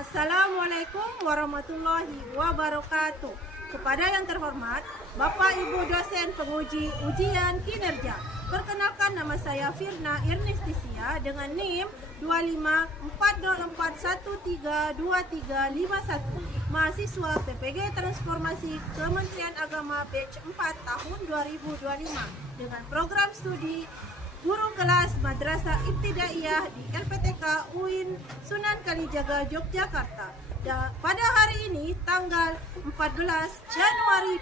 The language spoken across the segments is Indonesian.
Assalamualaikum warahmatullahi wabarakatuh. Kepada yang terhormat Bapak Ibu dosen penguji ujian kinerja, perkenalkan nama saya Firna Ernestisia dengan NIM 254041323551, mahasiswa PPG Transformasi Kementerian Agama batch 4 tahun 2025 dengan program studi Guru Kelas Madrasah Ibtidaiyah di LPTK UIN Sunan Kalijaga, Yogyakarta. Dan pada hari ini tanggal 14 Januari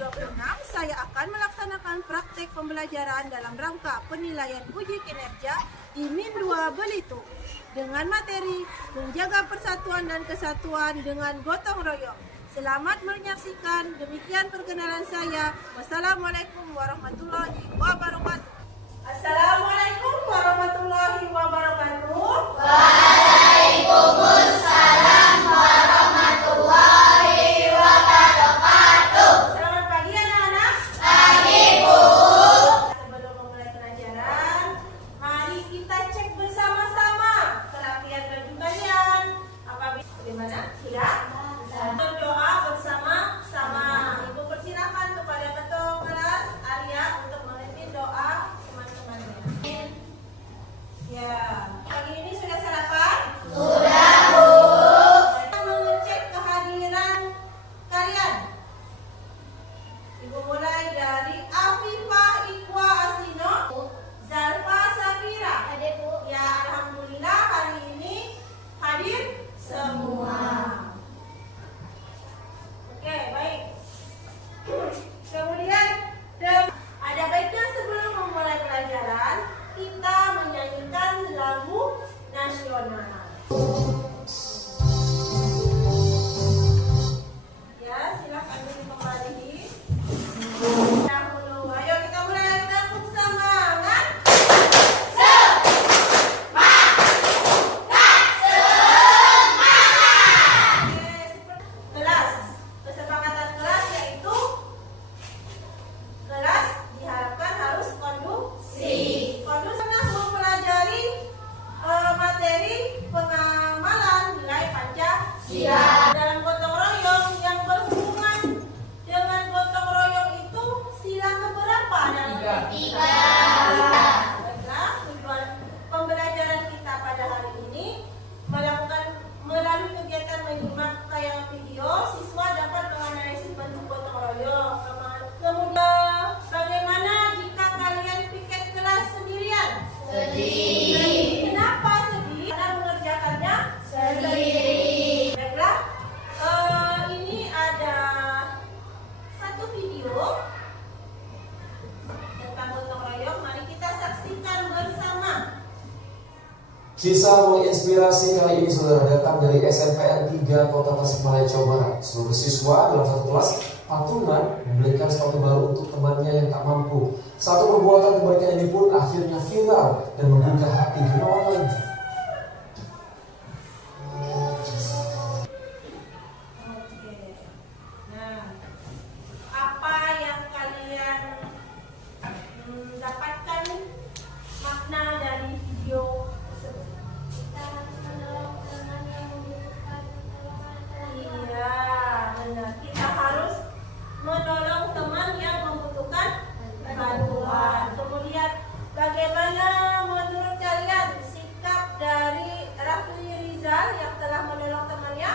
2026 saya akan melaksanakan praktek pembelajaran dalam rangka penilaian uji kinerja di Min 2 Belitung dengan materi menjaga persatuan dan kesatuan dengan gotong royong. Selamat menyaksikan, demikian perkenalan saya. Wassalamualaikum warahmatullahi wabarakatuh. Assalamualaikum warahmatullahi wabarakatuh. Waalaikumsalam warahmatullahi wabarakatuh. Selamat pagi anak-anak. Pagi, Bu. Sebelum memulai pelajaran, mari kita cek bersama-sama kerapian baju kalian. Apabila bagaimana? Sudah? Berdoa bersama-sama. Ibu persilakan kepada ketua kelas Arya untuk memimpin doa teman-temannya. Ya, pagi ini sudah sarapan? Sudah, Bu. Kita mengecek kehadiran kalian. Ibu mulai dari Afifah Iqwa Asino, Zalfa Safira. Ada, Bu. Ya, alhamdulillah hari ini hadir semua. Oke, baik. Kemudian ada baiknya sebelum memulai pelajaran kita menyanyikan lagu nasional. Ya, silakan kembali. Dahulu, ayo kita mulai tepuk semangat. Kelas, kesepakatan kelas yaitu kelas diharapkan harus kondusif. Kondusif mempelajari materi pengamalan nilai Pancasila. Dalam gotong royong yang berhubungan dengan gotong royong itu sila keberapa? Tiga. Baiklah, tujuan pembelajaran kita pada hari ini melakukan melalui kegiatan menyimak tayangan video, siswa dapat menganalisis bentuk gotong royong. Kemudian, bagaimana jika kalian piket kelas sendirian? Sedih. Kenapa sedih? Karena mengerjakannya Sendiri. Baiklah, ini ada satu video tentang gotong royong. Mari kita saksikan bersama. Kisah menginspirasi kali ini saudara datang dari SMPN 3 Kota Tasikmalaya, Jawa Barat. Seluruh siswa dalam satu kelas patungan membelikan sepatu baru untuk temannya yang tak mampu. Satu perbuatan kebaikan ini pun akhirnya viral dan menggugah hati dunia online. Nah, apa yang kalian dapatkan makna dari video tersebut? Iya, benar. Kita harus menolong teman yang membutuhkan bantuan. Kemudian, bagaimana menurut kalian sikap dari Rafli Rizal yang telah menolong temannya?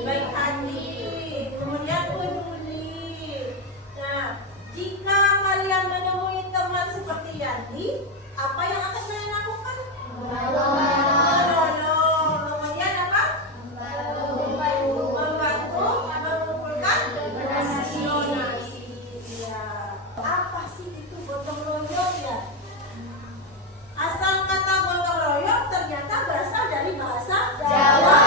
Baik hati. Kemudian peduli. Nah, jika kalian menemui teman seperti Yandi, apa yang akan kalian lakukan? Menolong. Kemudian apa? Membantu mengumpulkan donasi. Ya. Apa sih itu gotong royong ya? Asal kata gotong royong ternyata berasal dari bahasa Jawa.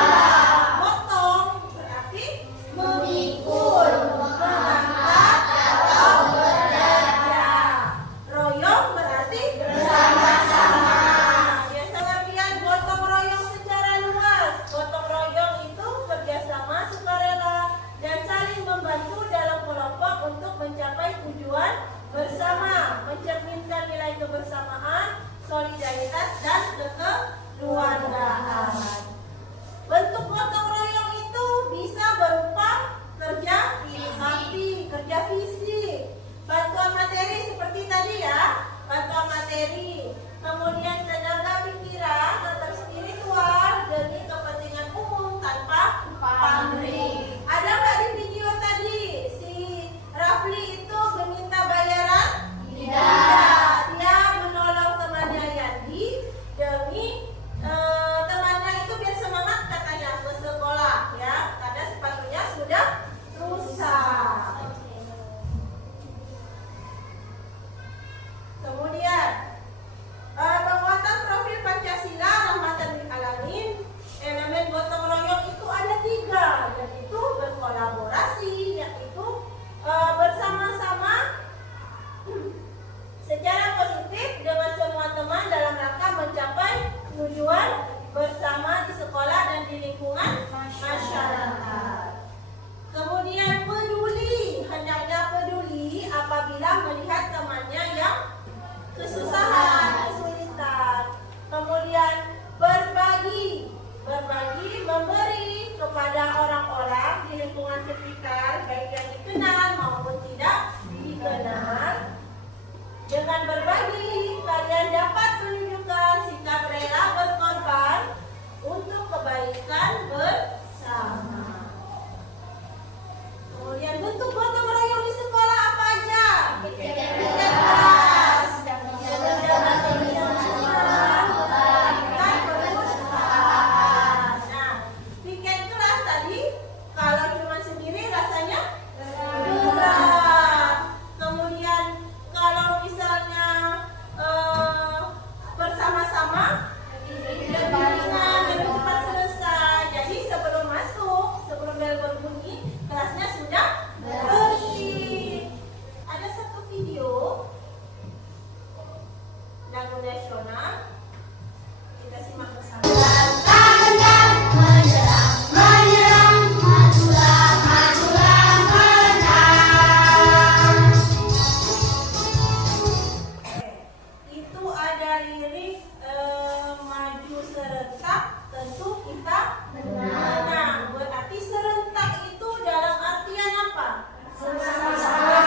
Gotong berarti Memikul, mengangkat atau berdaya. Royong berarti bersama-sama. biasa latihan gotong royong secara luas. Gotong royong itu kerjasama sukarela dan saling membantu dalam kelompok untuk mencapai tujuan bersama, mencerminkan nilai kebersamaan, solidaritas dan kekeluargaan. Bentuk fisik, bantuan materi seperti tadi ya, bantuan materi, kemudian tenaga pikiran atau spiritual demi kepentingan umum tanpa pamrih. Ada nggak di video tadi si Rafli itu meminta bayaran? Tidak. Dia menolong temannya Yandi demi temannya itu biar semangat katanya ke sekolah ya, karena sepatunya sudah rusak. Kemudian penguatan profil Pancasila rahmatan lil alamin. Elemen gotong royong itu ada 3, yaitu berkolaborasi, yaitu bersama-sama secara positif dengan semua teman dalam rangka mencapai tujuan bersama di sekolah dan di lingkungan masyarakat. Kemudian peduli, hendaknya peduli apabila melihat temannya yang kesusahan, kesulitan. Kemudian berbagi, memberi kepada orang-orang di lingkungan sekitar, baik yang dikenal maupun tidak dikenal. Dengan berbagi, kalian dapat menunjukkan sikap rela berkorban untuk kebaikan bersama. Kemudian bentuk gotong royong di sekolah apa aja? Piket kelas, piket kelas tadi kalau cuma sendiri rasanya berat. Kemudian kalau misalnya bersama-sama lebih cepat selesai. Jadi sebelum masuk, sebelum bel berbunyi, kelasnya sudah bersih. Ada satu video lagu nasional, kita simak bersama. Itu ada lirik maju serentak, tentu kita menang. Berarti serentak itu dalam artian apa? Sama-sama.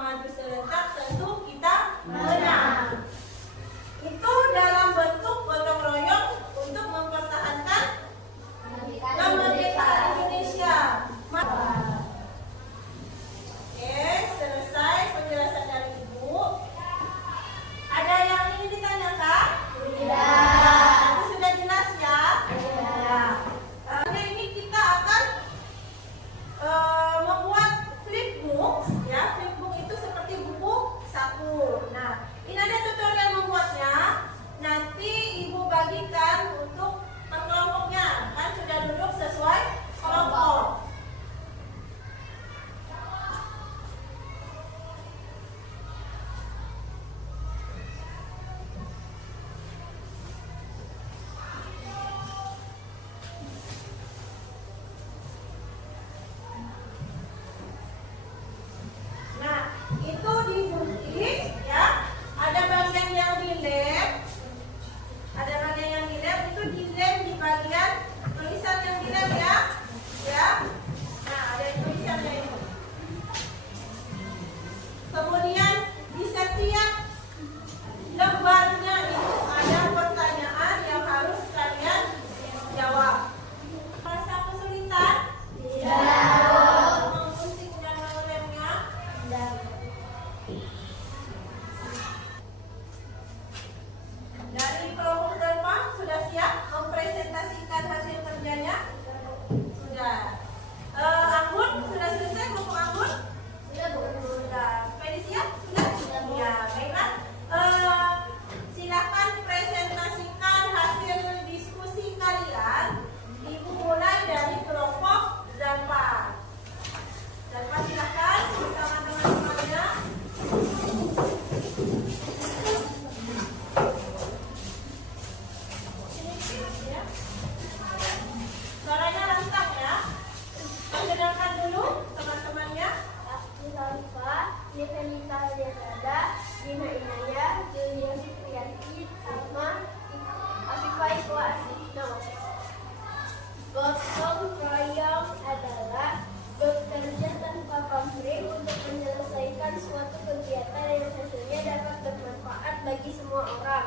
Maju serentak, tentu kita menang. bagi semua orang.